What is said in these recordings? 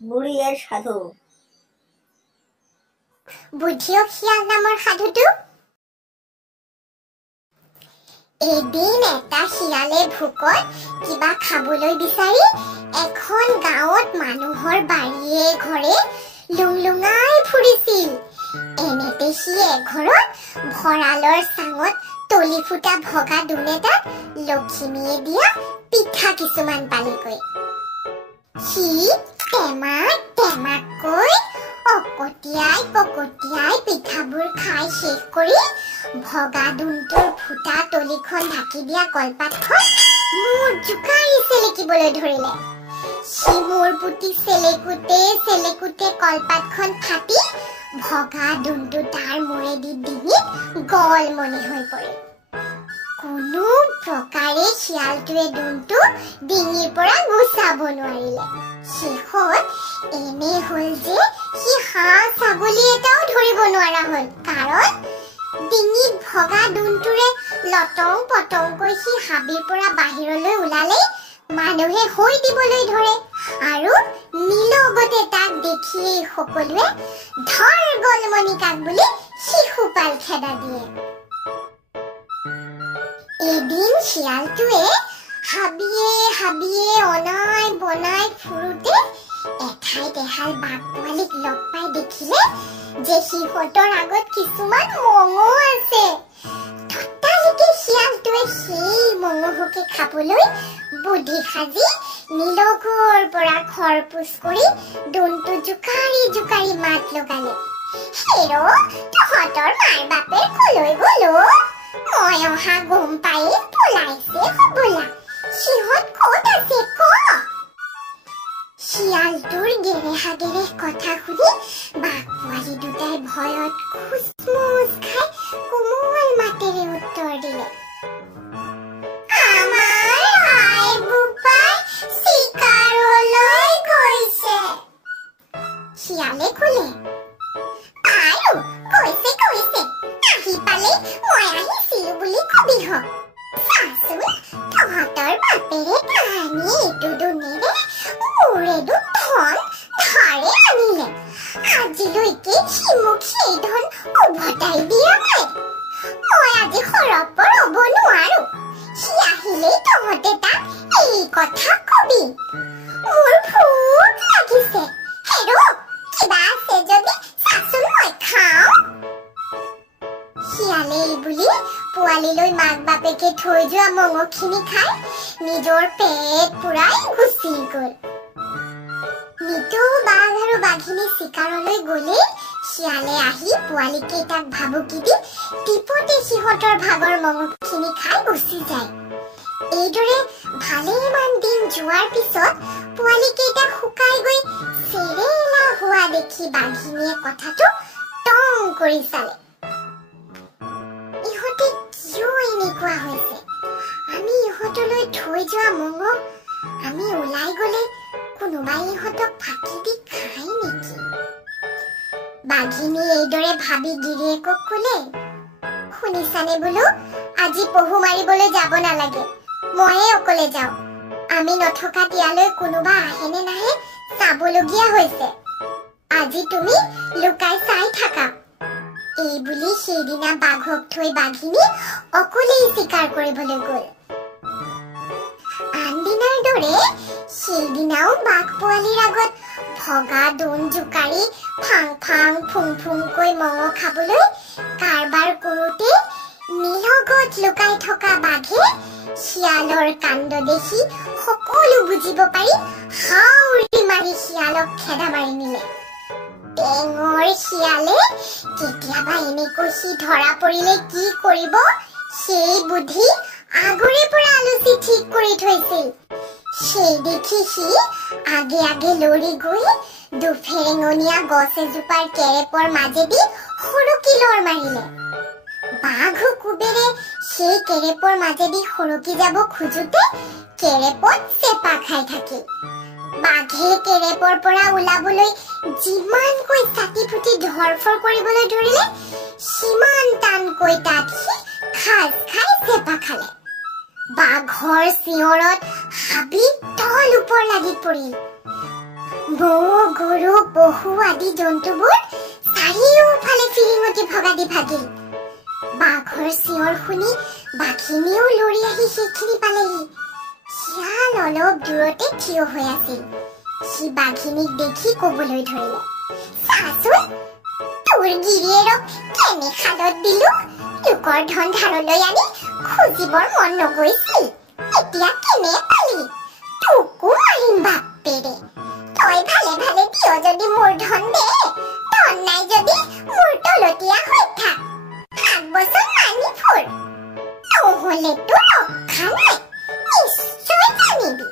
বুঢ়ীৰ সাধু। বুদ্ধি ও শিয়াল নামৰ সাধুটো। এদিন এটা শিয়ালে ভোকত কিবা খাবলৈ বিচাৰি এখন গাঁৱত মানুহৰ বাৰীয়ে ঘৰে লুংলুঙাই ফুৰিছিল। এনেতে সি এঘৰত ভঁৰালৰ চাঙত তলি ফুটা ভগা দোণ এটাত লখিমীয়ে দিয়া পিঠা কিছুমান পালেগৈ। সি টেমাক টেমাকৈ অকটিয়াই পকটিয়াই পিঠাবোৰ খাই শেষ কৰি ভগা দোণটোৰ ফুটা তলিখন ঢাকি দিয়া কলপাতখন মূৰ জোকাৰি চেলেকিবলৈ ধৰিলে। সি মূৰ পুতি চেলেকুতে কলপাতখন ফাটি ভগা দোণটো তাৰ মূৰেদি ডিঙিত গলমনি হৈ পৰিল। কোনো প্ৰকাৰে শিয়ালটোৱে দোণটো ডিঙিৰ পৰা গুচাব নোৱাৰিলে। শেষত এনে হল যে সি হাঁহ ছাগলী এটাও ধৰিব নোৱাৰা হল, কাৰণ ডিঙিত ভগা দোণটোৰে লটং পটংকৈ সি হাবিৰ পৰা বাহিৰলৈ ওলালেই মানুহে হৈ দিবলৈ ধৰে আৰু নিলগতে তাক দেখিয়েই সকলোৱে ধৰ গলমনি কাক বুলি শিশুপাল খেদা দিয়ে। এদিন শিয়ালটোৱে হাবিয়ে অনাই বনাই ফুৰোতে এঠাইত এহাল বাঘ পোৱালিক লগ পাই দেখিলে যে সিহঁতৰ আগত কিছুমান মঙহ আছে। ততালিকে শিয়ালটোৱে সেই মঙহকে খাবলৈ বুদ্ধি সাজি নিলগৰ পৰা খৰপুচ কৰি দোণটো জোকাৰি মাত লগালে, হেৰ তহঁতৰ মাৰ বাপেৰ কলৈ গ'ল? মই অহা গম পাই পলাইছে হবলা, সিহঁত ক'ত আছে ক? শিয়ালটোৰ গেৰেহ কথা শুনি বাঘ পোৱালি দুটাই ভয়ত খুচমুচ খাই কোমল মাতেৰে উত্তৰ দিলে, আমাৰ আই বোপাই চিকাৰলৈ গৈছে। শিয়ালে ক'লে, আৰু কৈছে আহি পালে মই আহিছিলো বুলি কবি হক। চাচোন তহঁতৰ বাপেৰে কাহানি এইটো দোণেৰে মোৰেদো ধন ধাৰে আনিলে, আজিলৈকে সি মোক সেই ধন উভতাই দিয়া নাই। মই আজি সৰব ৰব নোৱাৰো, সি আহিলেই তহঁতে তাক এই কথা কবি। মোৰ ভোক লাগিছে, হেৰ কিবা আছে যদি চাচোন মই খাওঁ। শিয়ালে এই বুলি পোৱালিলৈ মাক বাপেকে থৈ যোৱা মঙহখিনি খাই নিজৰ পেট পুৰাই গুচি গল। নিতৌ বাঘ আৰু বাঘিনী চিকাৰলৈ গলে শিয়ালে আহি পোৱালি কেইটাক ভাবুকি দি টিপতে সিহঁতৰ ভাগৰ মঙহখিনি খাই গুচি যায়। এইদৰে ভালেমান দিন যোৱাৰ পিছত পোৱালি কেইটা শুকাই গৈ চেৰেলা হোৱা দেখি বাঘিনীয়ে কথাটো টং কৰি চালে, ইহঁতে কিয় এনেকুৱা হৈছে? আমি ইহঁতলৈ থৈ যোৱা মঙহ আমি ওলাই গলে কোনোবাই ইহঁতক ফাঁকি দি খাই নেকি? বাঘিনী এইদৰে ভাবি গিৰিয়েকক কলে, শুনিছানে বোলো, আজি পহু মাৰিবলৈ যাব নালাগে, ময়ে অকলে যাওঁ। আমি নথকা তিয়ালৈ কোনোবা আহেনে নাহে চাবলগীয়া হৈছে। আজি তুমি লুকাই চাই থাকা। এই বুলি সেইদিনা বাঘক থৈ বাঘিনী অকলেই চিকাৰ কৰিবলৈ গল। আনদিনাৰ দৰে সেইদিনাও বাঘ পোৱালিৰ আগত ভগা দোণ জোকাৰি ফাং ফুংকৈ মঙহ খাবলৈ কাৰবাৰ কৰোঁতে নিলগত লুকাই থকা বাঘে শিয়ালৰ কাণ্ড দেখি সকলো বুজিব পাৰি হাউৰি মাৰি শিয়ালক খেদা মাৰি নিলে। টেঙৰ শিয়ালে কেতিয়াবা এনেকৈ সি ধৰা পৰিলে কি কৰিব সেই বুদ্ধি আগৰে পৰা আলোচি ঠিক কৰি থৈছিল। সেই দেখি সি আগে লৰি গৈ দুফেৰেঙনীয়া গছ এজোপাৰ কেৰেপৰ মাজেদি সৰকি লৰ মাৰিলে। বাঘ কুবেৰে সেই কেৰেপৰ মাজেদি সৰকি যাব খোজোতে কেৰেপত চেপা খাই থাকিল। বাঘে কেৰেপৰ পৰা ওলাবলৈ যিমানকৈ চাটি ফুটি ধৰফৰ কৰিবলৈ ধৰিলে সিমান টানকৈ তাত সি খাজ খাই চেপা খালে। বাঘৰ চিঞৰত হাবি তল ওপৰ লাগি পৰিল। মৌ গৰু পহু আদি জন্তুবোৰ চাৰিওফালে ফিৰিঙতি ভগা দি ভাগিল বাঘৰ চিঞৰ শুনি বাঘিনীও লৰি আহি সেইখিনি পালেহি শিয়াল অলপ দূৰতে থিয় হৈ আছিল সি বাঘিনীক দেখি কবলৈ ধৰিলে চাচোন তোৰ গিৰিয়েৰক কেনে খালত দিলো লোকৰ ধন ধাৰলৈ আনি খুজিবৰ মন নগৈছিল এতিয়া কেনে পালি তোকো মাৰিম বাপেৰে তই ভালে ভালে দিয় যদি মোৰ ধন দে ধন নাই যদি মোৰ তলতীয়া হৈ থাক 7 বছৰ মানি ফুৰ নহ'লেতো ৰক্ষা নাই নিশ্চয় জানিবি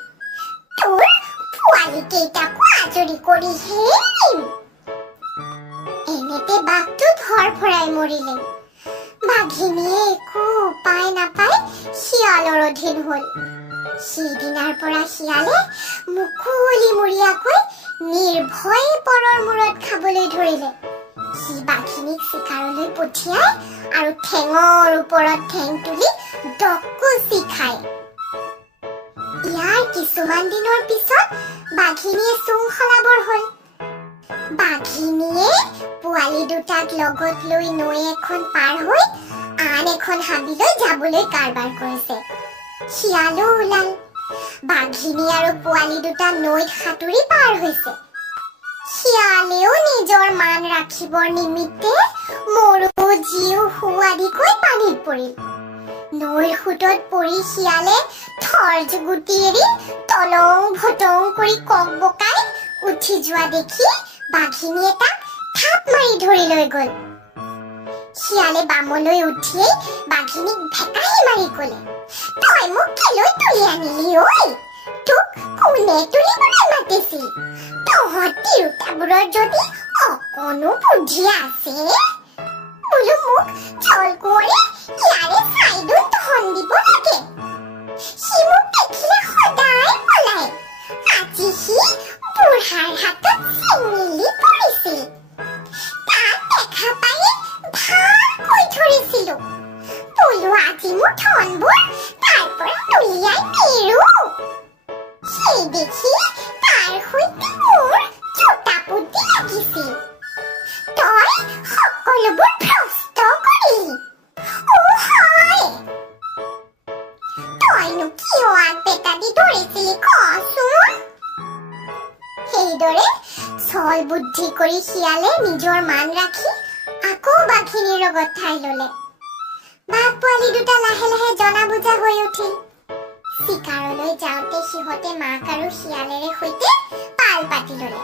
তোৰ পোৱালি কেইটাকো আজৰি কৰিহে এৰিম এনেতে বাঘটো ধৰফৰাই মৰিলে বাঘিনীয়ে একো উপায় নাপাই শিয়ালৰ অধীন হ'ল সিদিনাৰ পৰা শিয়ালে মুকলিমূৰীয়াকৈ নিৰ্ভয়ে পৰৰ মূৰত খাবলৈ ধৰিলে সি বাঘিনীক চিকাৰলৈ পঠিয়াই আৰু ঠেঙৰ ওপৰত ঠেং তুলি ডকুচি খায় ইয়াৰ কিছুমান দিনৰ পিছত বাঘিনীয়ে চুং সলাবৰ হ'ল বাঘিনীয়ে পোৱালি দুটাক লগত লৈ নৈ এখন পাৰ হৈ আন এখন হাবিলৈ যাবলৈ কাৰবাৰ কৰিছে শিয়ালো ওলাল বাঘিনী আৰু পোৱালি দুটা নৈত সাঁতুৰি পাৰ হৈছে শিয়ালেও নিজৰ মান ৰাখিবৰ নিমিত্তে মৰু জীউ সুৱাদিকৈ পানীত পৰিল নৈৰ সোঁতত পৰি শিয়ালে থৰজুগুটি এৰি তলং ভটং কৰি কক বকাই উঠি যোৱা দেখি বাঘিনীয়ে তাক থাপ মাৰি ধৰি লৈ গ'ল শিয়ালে বামলৈ উঠিয়েই বাঘিনীক ভেকাহি মাৰি ক'লে তই মোক কেলৈ তুলি আনিলি ঐ তোক কোনে তুলিবলৈ মাতিছিল তহঁত তিৰোতাবোৰৰ যদি অকণো বুদ্ধি আছে বোলো মোক চল কোঁৱৰে ইয়াৰে চাইডত ধন দিব লাগে সি মোক দেখিলে সদায় পলায় আজি সি বুঢ়াৰ হাতত চিঙিলি পৰিছিল তাক দেখা পাই ভালকৈ ধৰিছিলো বোলো আজি মোৰ ধনবোৰ তাৰ পৰা উলিয়াই নেৰো সেই দেখি তাৰ সৈতে মোৰ চোটাপুটি লাগিছিল তই সকলোবোৰ ভ্ৰষ্ট কৰিলি হয় তইনো কিয় আগবেটা দি ধৰিছিলি কচোন সেইদৰে ছল বুদ্ধি কৰি শিয়ালে নিজৰ মান ৰাখি আকৌ বাঘিনীৰ লগত ঠাই ললে বাঘ পোৱালি দুটা লাহে লাহে জনা বুজা হৈ উঠিল চিকাৰলৈ যাওঁতে সিহঁতে মাক আৰু শিয়ালেৰে সৈতে পাল পাতি ললে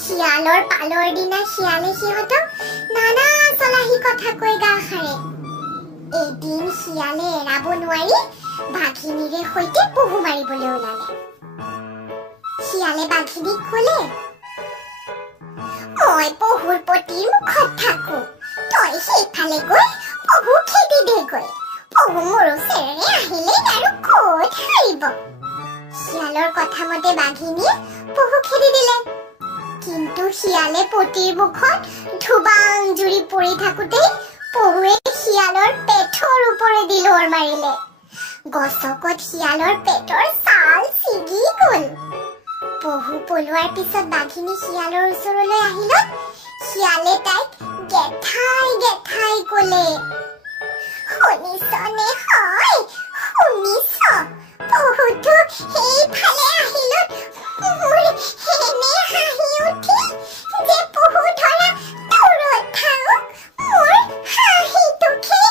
শিয়ালৰ পালৰ দিনা শিয়ালে সিহঁতক নানা চলাহী কথা কৈ গা সাৰে এদিন শিয়ালে এৰাব নোৱাৰি বাঘিনীৰে সৈতে পহু মাৰিবলৈ ওলালে শিয়ালে বাঘিনীক ক'লে মই পহুৰ পতিৰ মুখত থাকো তই সেইফালে গৈ পহু খেদি দেগৈ পহু মোৰ ওচৰেৰে আহিলে আৰু ক'ত হাৰিব শিয়ালৰ কথা মতে বাঘিনীয়ে পহু খেদি দিলে কিন্তু শিয়ালে পতিৰ মুখত ধুবাং জুৰি পৰি থাকোঁতেই পহুৱে শিয়ালৰ পেটৰ ওপৰেদি লৰ মাৰিলে গছকত শিয়ালৰ পেটৰ ছাল ছিগি গ'ল পহু পলোৱাৰ পিছত বাঘিনী শিয়ালৰ ওচৰলৈ আহিলত শিয়ালে তাইক গেঠাই গেঠাই ক'লে শুনিছনে হয় শুনিছ পহুটো সেইফালে আহিলত মোৰ হেনে হাঁহি উঠিল যে পহু ধৰা দূৰত থাকক মোৰ হাঁহিটোকে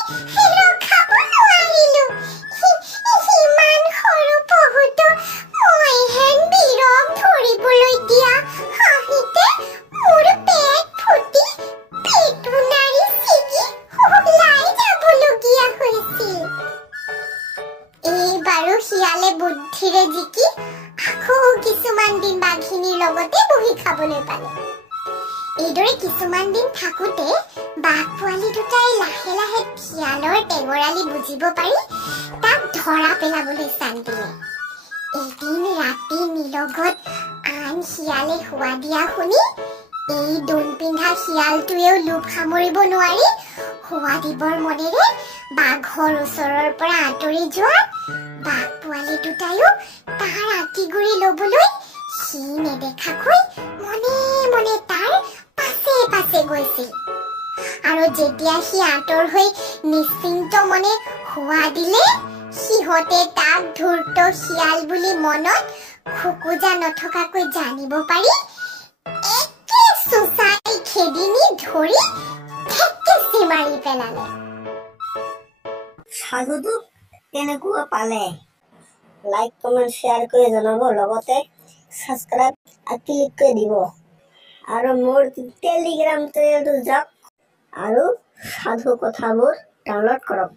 ৰখাব নোৱাৰিলো সিমান সৰু পহুটো মই হেন বিৰগ ধৰিবলৈ দিয়া হাঁহিতে মোৰ পেট ফুটি পেটুনাৰি ছিগি ওলাই যাবলগীয়া হৈছিল এইবাৰো শিয়ালে বুদ্ধিৰে জিকি আকৌ কিছুমান দিন বাঘিনীৰ লগতে বহি খাবলৈ পালে এইদৰে কিছুমান দিন থাকোঁতে বাঘ পোৱালি দুটাই লাহে লাহে শিয়ালৰ টেঙৰালি বুজিব পাৰি তাক ধৰা পেলাবলৈ চান দিলে এদিন ৰাতি নিলগত আন শিয়ালে হোৱা দিয়া শুনি এই দোন পিন্ধা শিয়ালটোৱেও লোভ সামৰিব নোৱাৰি হোৱা দিবৰ মনেৰে বাঘৰ ওচৰৰ পৰা আঁতৰি যোৱা বাঘ পোৱালি দুটাইও তাৰ আঁতিগুৰি ল'বলৈ সি নেদেখাকৈ মনে মনে তাৰ পাছে পাছে গৈছিল আৰু যেতিয়া সি আঁতৰ হৈ নিশ্চিন্ত মনে হোৱা দিলে সিহঁতে তাক ধূৰ্ত শিয়াল বুলি মনত খোকোজা নথকাকৈ জানিব পাৰি একে চুচাই খেদি নি ধৰি ঠেকেচি মাৰি পেলালে। সাধুটোক কেনেকুৱা পালে লাইক কমেণ্ট শ্বেয়াৰ কৰি জনাব, লগতে ছাবস্ক্ৰাইব ক্লিক কৰি দিব আৰু মোৰ টেলিগ্ৰাম চেনেলটো যাওক আৰু সাধু কথাবোৰ ডাউনলোড কৰক।